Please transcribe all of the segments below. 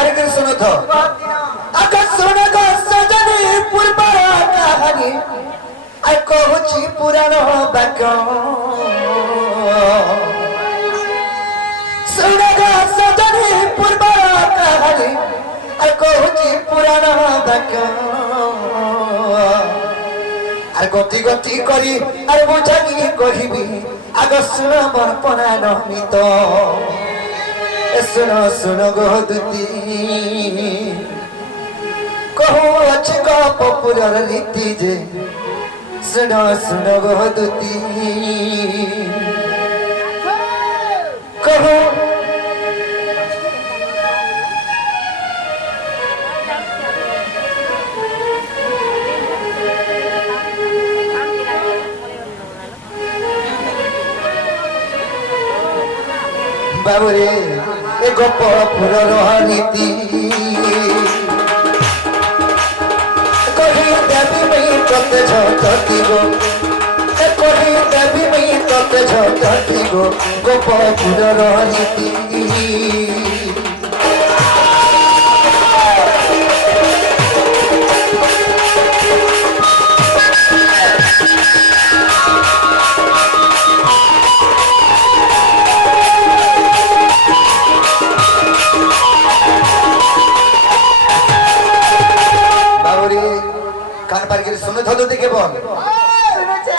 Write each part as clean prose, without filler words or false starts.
पारिकर सुनो तो अगर सुनो को सजनी पुरबरा कहानी आ कहूची पुरानो बाक्य सुनो को सजनी पुरबरा कहानी आ कहूची पुरानो बाक्य আর গতি গতি করি আর বুঝাকি কহিবি আগ শুন মন পনা নমিত শুন শুন গো দুতি কহু আছে গপুরর রীতি যে শুন শুন গো দুতি কহু बाबुरे ए गपुरर रीति कही देवी मई तोते झटती गो कही देवी मई तोते झटती गो गपुरर रीति कान पार के सुनो थलो देखे बोल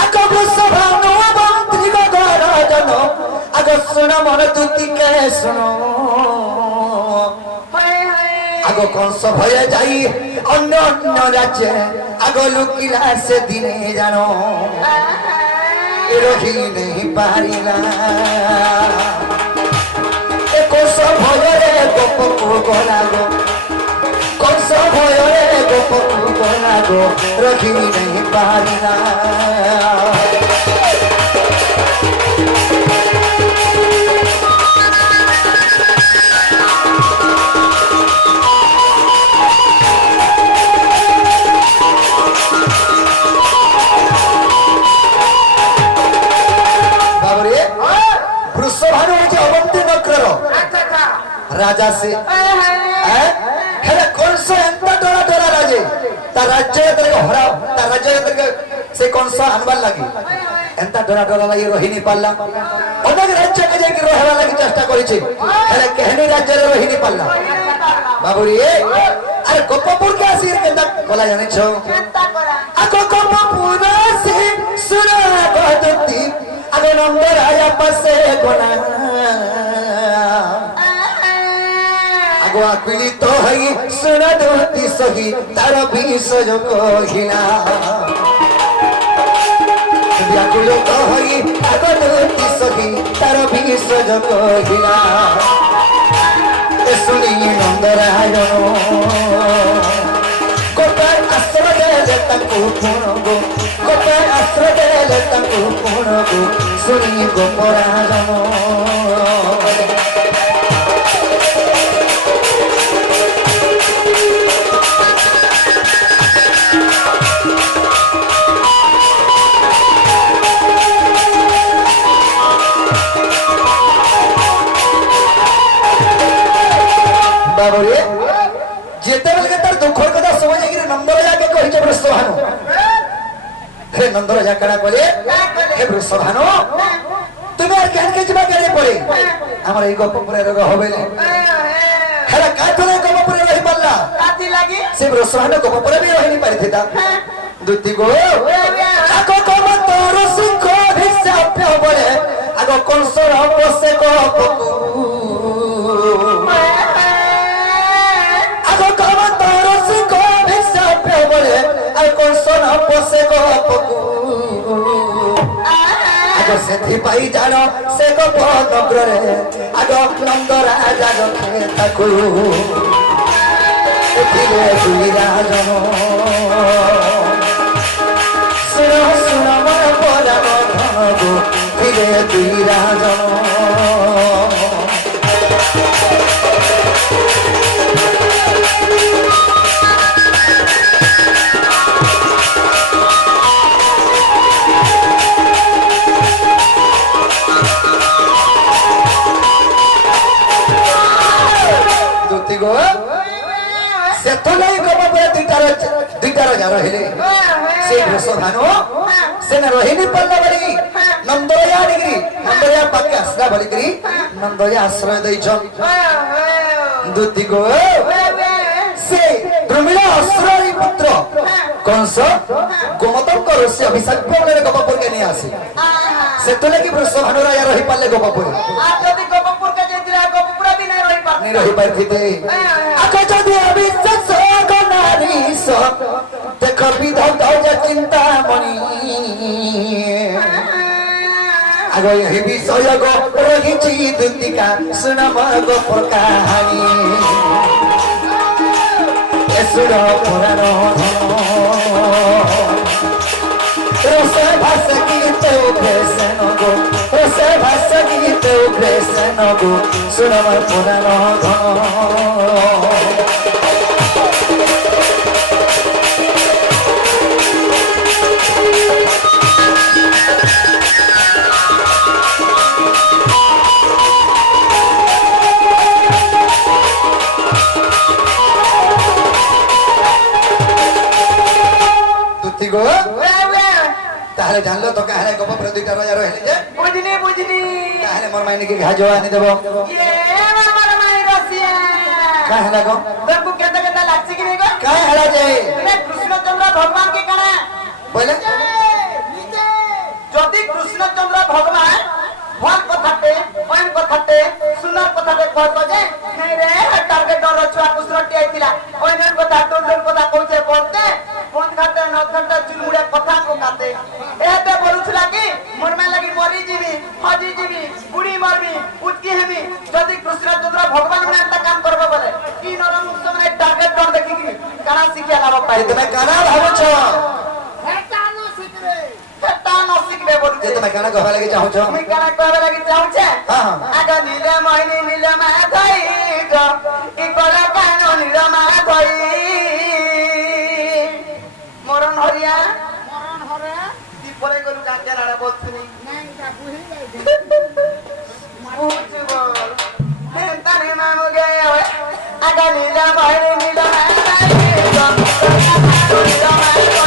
आको गुस्सा नो मंत्री को घर जनो आगो सुनो मन तुति के सुनो आगो कौन सा भय जाई अन्य अन्य राज्य आगो लुकिला से दिने जानो रही नहीं पारिला ए कौन सा भय रे गोप को गलागो कौन सा भय रे गोप गो रखी नहीं पारिना बाबरे वृषभानु होची अवंती नगर राजा से हेले कौन सा एंता डरा डरा राजे ता राज्य तरके हरा ता राज्य तरके से कौन सा अनबल लगी एंता डरा डरा लगी रही नहीं पाला अनेक राज्य के जाके रहला लगी चेष्टा करिछि हेले केहनी राज्य रे रही नहीं पाला बाबूरी अरे गोपपुर के आसीर केंता बोला जाने छो केंता बोला आको गोपपुर से सुना बदती आगे नंबर आया पसे गोना आगुआ तो हई सुना दोती सही तार बीस जो कहिला व्याकुल तो हई आगो दोती सही तार बीस जो कहिला सुनी नंदरायण गोपाल आश्रय देले ताकू पुण गो गोपाल आश्रय देले ताकू पुण गो सुनी गोपरायण बाबरे जेते बेल के तार दुखर कथा समझ कि नंदर जाके कहि छ वृषभानु हे नंदर जा कड़ा बोले हे वृषभानु तुमे और केन के जबा करे पड़े हमर ई गपपुरे रोग होबेले हेला काथरे गपपुरे रही पल्ला काती लागी से वृषभानु गपपुरे भी रही नहीं पारिथिता दुती गो आको कम तोर सिंह हिसाब बोले आगो कोनसर बसे गपकु से पाई जानो से गोप नगर रे आगो नंदरा जागो ताकू एथिले दुई राजन सुनो सुनो मन परान धनगो फिरे दुई राजन ସେତୁଲେଇ ଗୋପପୁର ଦୁଇଟା ରାଜା ରହିଲେ ସେଇ ବୃଷଭାନୁ ସେନା ରହିନି ପଡିଲା ବଳି ନନ୍ଦୟା ଆଣିକିରି ନନ୍ଦୟା ପାଖେ ଆସିଲା ବଳିକିରି ନନ୍ଦୟା ଆଶ୍ରୟ ଦେଇଛନ୍ ଦୁତି ଗୋ ସେ ଦ୍ରୁମିଳ ଅସୁରର ପୁତ୍ର କଂସ ଗୋମତଙ୍କ ଋଷି ଅଭିଶାପ ବେଳେ ଗୋପପୁରକେ ନେଇ ଆସି ସେତୁଲେକି ବୃଷଭାନୁ ରାଜା ରହିପାରିଲେ ଗୋପପୁର नहीं रही पर थी आको जदि अविश्वास गनारीस देखो विधौ चिंता मणि आगो यही विषय गो रही दुतिका सुन मोर गोप कहानी सुर पुराण रोसे भाष गीत उग्रेसन गो रोसे भाष गीत उग्रेसन गो सुन मोर पुराण ताहले जानलो तो काहे गोप प्रदीटा राजा रहले जे बुझनी काहे मोर माइने के घाजो आनी देबो ये हमर माई रसिया काहे लागो देखो केता लागछि कि नै गो काहे हला जे कृष्णचंद्र भगवान के काना बोले जदि कृष्णचंद्र भगवान भल कथाटे सुंदर कथाटे कहतो जे नै रे टार्गेट रछुआ कुसरटी आइतिला ओइनन कथा टोटल कथा कहूचे बोलते फोन खाते न घंटा चुलमुड़े कथा को काते एते बोलुछला कि मोरमा लागि मरी जीवी हजी जीवी बुढ़ी मरबी उतकी हेमी जदि कृष्णचंद्र भगवान ने एता काम करबो बोले कि नरम समय टार्गेट डर देखि कि काना शिक्षा लाभ पाइ तमे काना भाबो छ हेटा न सिखबे बोलु जे तमे काना कहबा लागि चाहौ छ मैं काना कहबा लागि चाहौ छ हां आगा नीले मोहिनी नीले मा धई ग कि कोला कानो नीले मा धई मरण हरिया मरण हरे दीपरे गलु काके नाडा बोलथुनी नाही का बुही जाई बुझबो हे तारे मामु गए ओए आगा नीला मोहिनी नीला मा धई ग कोला कानो नीला मा धई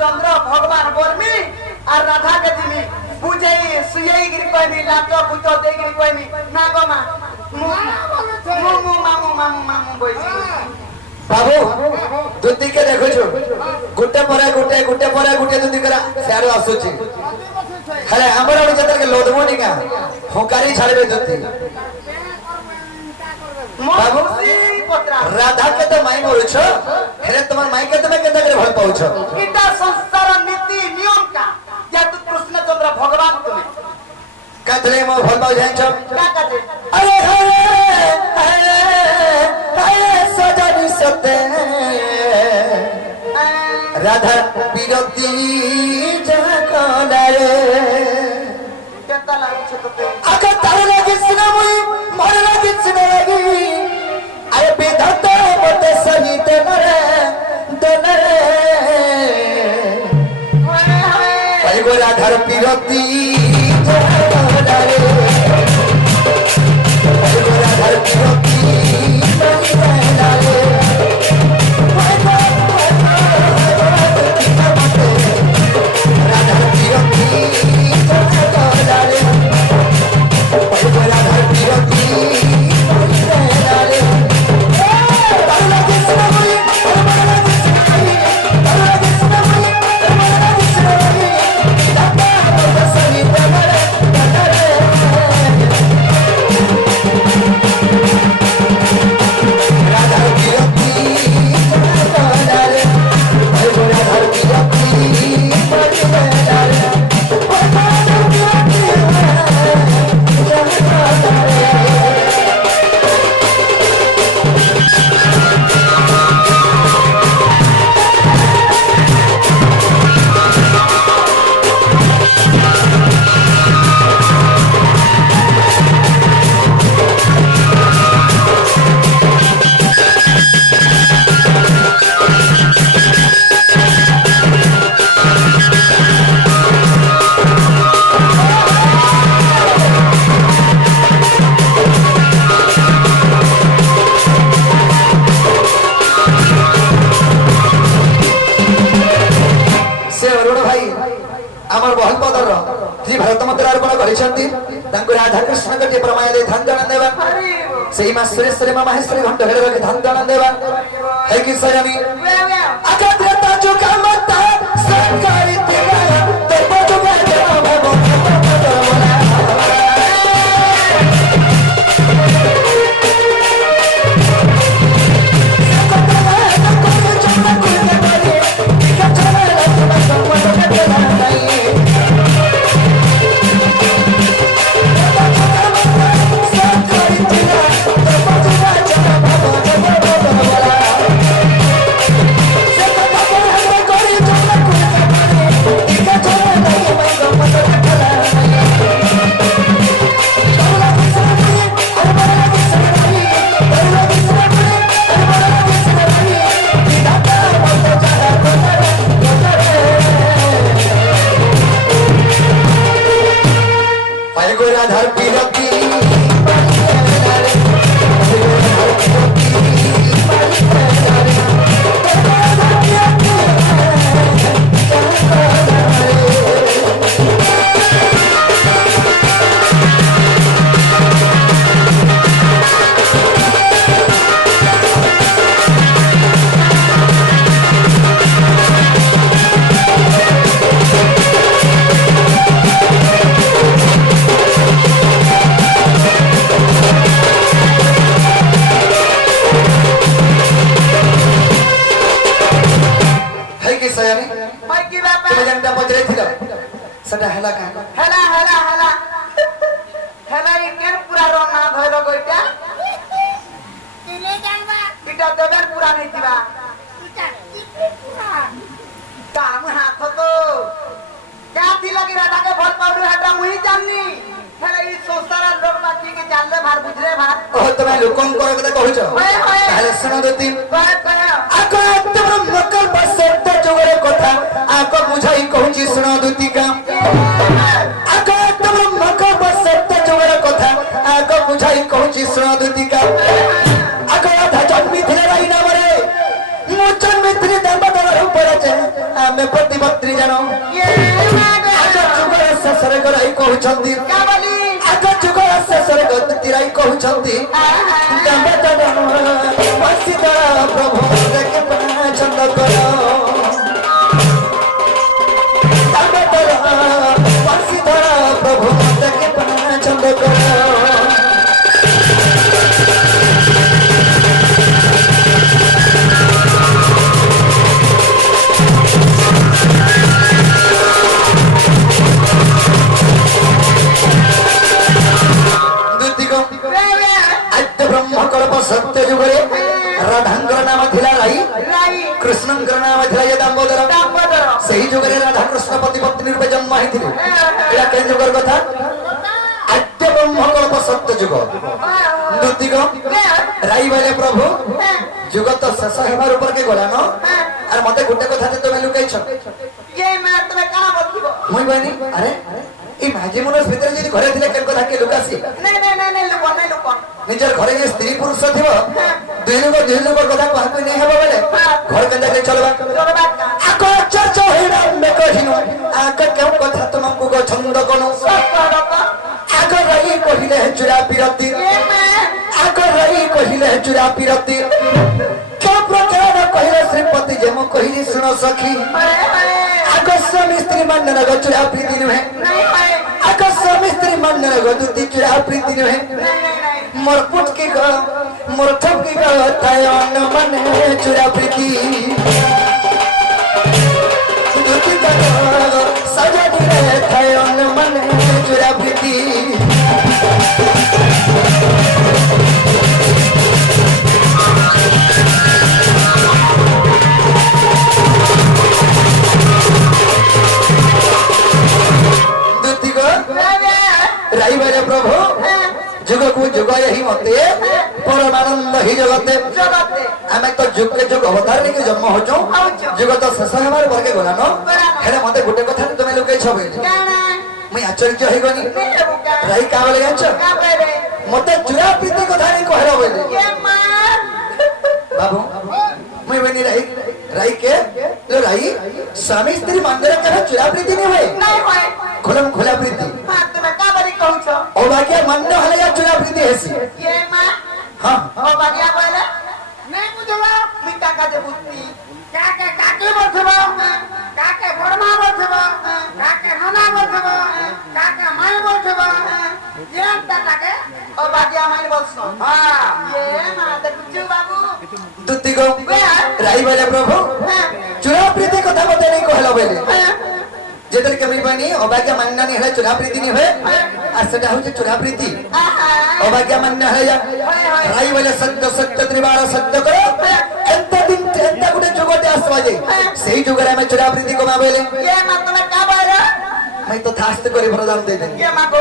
चंद्र भगवान बर्मी और राधा के दिमी बुझे सुई गिरी कहमी लाचो बुझो दे गिरी कहमी ना गो मा मामू मामू मामू मामू बोइसी बाबू दुती के देखो छो गुटे परे गुटे दुती करा सारे आसुची हेले हमर ओडी जतर के लोदमोनी का होकारी छाड़बे दुती बाबू राधा के तो माई मोर छो हेले तुम्हार माई के तुम्हें केता करे भल पाउ छो किटा संस्कार नीति नियम का या तू कृष्णचंद्र भगवान तुम्हें कतरे मो भल पाउ जान छो का कहते अरे अरे सजनी सते राधा विरक्ति जकलारे केता लागु छ तते अगर तारे लगी सिना मुई मोर लगी सिना लगी अरे विधाता मते सही देनरे भाई गो राधार विरक्ति जकलारे भाई गो राधार विरक्ति जकलारे राधा कृष्ण के प्रमाय दे धन दान देवा सही मां सुरेश्वरी मां महेश्वरी घंट हेरे के धन दान देवा है कि सयमी अकत्रता जो कामता सरकारी तेरा तो बजो के बाबा सदा हला का हला ये केन पूरा रो ना धइलो गोइटा तिले जानबा इटा देबेर पूरा नहीं दिबा इटा पूरा काम हाथ तो क्या थी लगी राधा के भोल पाउडर हटा मुही जाननी हला ई सोसारा लोग बाकी के जानले भार बुझरे भार ओ तमे लोकन कर कथा कहू छ ताले सुनो देती आको तुम मकल बसत जोगरे कथा आको बुझाई कहू छी सुनो दुती का आको तुम मकल बसत जोगरे कथा आको बुझाई कहू छी सुनो दुती का आको आधा जन्मी थिले रही ना मरे मुचन मित्री देव दर ऊपर छे आमे प्रतिबद्ध ପତ୍ନୀ ଜାଣ ये मागो ଆଗ ଯୁଗର ଶେଷରେ ଗରାଇ କହୁଛନ୍ତି क्या बोली ଆଗ ଯୁଗର ଶେଷରେ ଗତିରାଇ କହୁଛନ୍ତି ପ୍ରଭୁ ଦେଖେ ଚନ୍ଦ କର ପ୍ରଭୁ ଦେଖେ ଚନ୍ଦ କର ଆଦ୍ୟ ବ୍ରହ୍ମକଳ୍ପ ସତ୍ୟ ଯୁଗରେ ରାଧାଙ୍କର ନାମ ଥିଲା ରାଇ राई କୃଷ୍ଣଙ୍କର ନାମ ଥିଲା ଯେ ଦାମୋଦର दामोदर ସେହି ଯୁଗରେ ରାଧାକୃଷ୍ଣ ପତି ପତ୍ନୀ ରୂପେ ଜନ୍ମ ହେଇଥିଲେ ଏଇଟା କେଉଁ ଯୁଗର କଥା ଆଦ୍ୟ ବ୍ରହ୍ମକଳ୍ପ ସତ୍ୟ ଯୁଗ ନୃତିକ ରାଇ ବୋଲେ ପ୍ରଭୁ ଯୁଗ ତ ଶେଷ ହେବାର ଉପରେ ଗଲାନ ଆରେ ମତେ ଗୋଟେ କଥା ଯେ ତମେ ଲୁକେଇଛ ये मैं तुम्हें कहाँ बोलती ମୁଇଁ କହିନି ଆରେ এই ମାଝି ମନୋଜ ଭିତରେ ଯଦି ଘରେ ଥିଲେ କେନ୍ କଥା କିଏ ଲୁକାସି नहीं लुकन ନିଜର ଘରେ ଯେ ସ୍ତ୍ରୀ ପୁରୁଷ ଥିବ ଦୁଇ ଲୋକ କଥା କାହାକୁ ନେଇ ହେବ ବେଲେ ଘର କେନ୍ତା କରି ଚଲବା चलो बात का ଆଗ ଚର୍ଚ୍ଚ ହେଇନା ଆମେ କହିନୁ ଆଗ କେଉଁ କଥା ତୁମକୁ ଛନ୍ଦ କନୁ ଆଗ ରହି କହିଲେ ଚୁରା ପିରତି ये मैं ଆଗ ରହି କହିଲେ ଚୁରା ପିରତି କେଉଁ ପ୍ରକାର କହିଲେ ଶ୍ରୀପତି ଯେ ମୁଁ କହିଲି ଶୁଣ ସଖୀ ଆଗ ସ୍ୱାମୀ ସ୍ତ୍ରୀ ମାନର ଚୁରା ପ୍ରୀତି ନୁହେଁ नहीं ଆଗ ସ୍ୱାମୀ ସ୍ତ୍ରୀ ମାନର ଦୁତି ଚୁରା ପ୍ରୀତି ନୁହେଁ মোর পুটকি গো মোর ঠকি গো তাই অন্য মানে চুরা প্রীতি দুটি গো সাজা দিলে তাই অন্য মানে চুরা প্রীতি দুটি গো রাইবারে প্রভু যুগকু যুগ হি মতে পরমানন্দ হি জগতে जगते আমি তো যুগে যুগ অবতার নিকে জন্ম হচ্ছু যুগ তো শেষ হবার বর্গে গলানো হেলে মতে গোটে কথা তুমি লুকাইছ বলে कहना মুই আশ্চর্য হই গনি नहीं बुका রাই কা বলে জানছ क्या करे মতে চুরা প্রীতি কথা নেই কহল বলে ये मां বাবু মুই বনি রাই কে লো রাই স্বামী স্ত্রী মন্দির কেন চুরা প্রীতি নি হয় नहीं होए খোলম খোলা প্রীতি हां तुम्हें क्या बोली कहू छो ও বাকি মন্দ হলে চুরা প্রীতি হেসি ये मां হ্যাঁ ओ बागिया बोले नहीं बुझला मी काका दे बुद्धि काके काके बोलथबो काके बर्मा बोलथबो काके नना बोलथबो काके माई बोलथबो ये काके ओ बागिया माई बोलछो हां ये मां दे कुचु बाबू দুটি গো রাই বলে প্রভু চুরা প্রীতি কথা মতে নেই কহল বলে যেদের কেমনি বানি অবাগ্য মান্নানি হলে চুরা প্রীতি নি হয় আর সেটা হচ্ছে চুরা প্রীতি অবাগ্য মান্য হয়ে যা রাই বলে সত্য সত্য ত্রিবার সত্য করো এত দিন এত গুটে যুগতে আসবা যে সেই যুগরে আমি চুরা প্রীতি কমা বলে ये मां तुम्हें क्या बोले আমি তো থাস্ত করে প্রদান দেই দেন ये मां को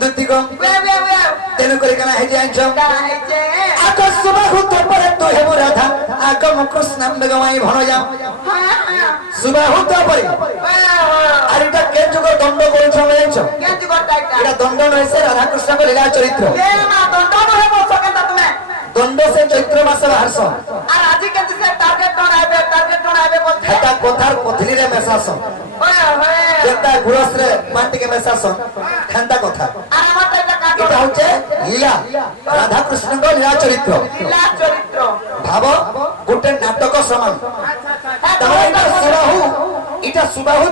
দুটি গো वे তেনু করে কেনা হয়ে যাইছ का है जे আকাশ সুবা হুত পরে তো হেব রাধা আগম কৃষ্ণম বেগমাই ভন যা हां हां সুবা হুত পরে আর এটা কে যুগ দণ্ড করেছ জানছ क्या जुगाड़ काटा এটা দণ্ড নইছে রাধা কৃষ্ণଙ୍କ লীলা চরিত্র ये मां दंड न है बोल सके तुम्हें দণ্ড সে চৈত্র মাসে বাহারস আর আজি কেতে से टारगेट न आबे बोलते এটা কথার পথলিরে মেসাস ओए ओए যেটা গুরসরে মাটিকে মেসাস খান্তা কথা আর আমার তো এটা কাটো এটা হচ্ছে লীলা রাধা কৃষ্ণଙ୍କ লীলা চরিত্র লীলা চরিত্র ভাব গোটে নাটক সমান আচ্ছা তাহলে এটা সুবাহু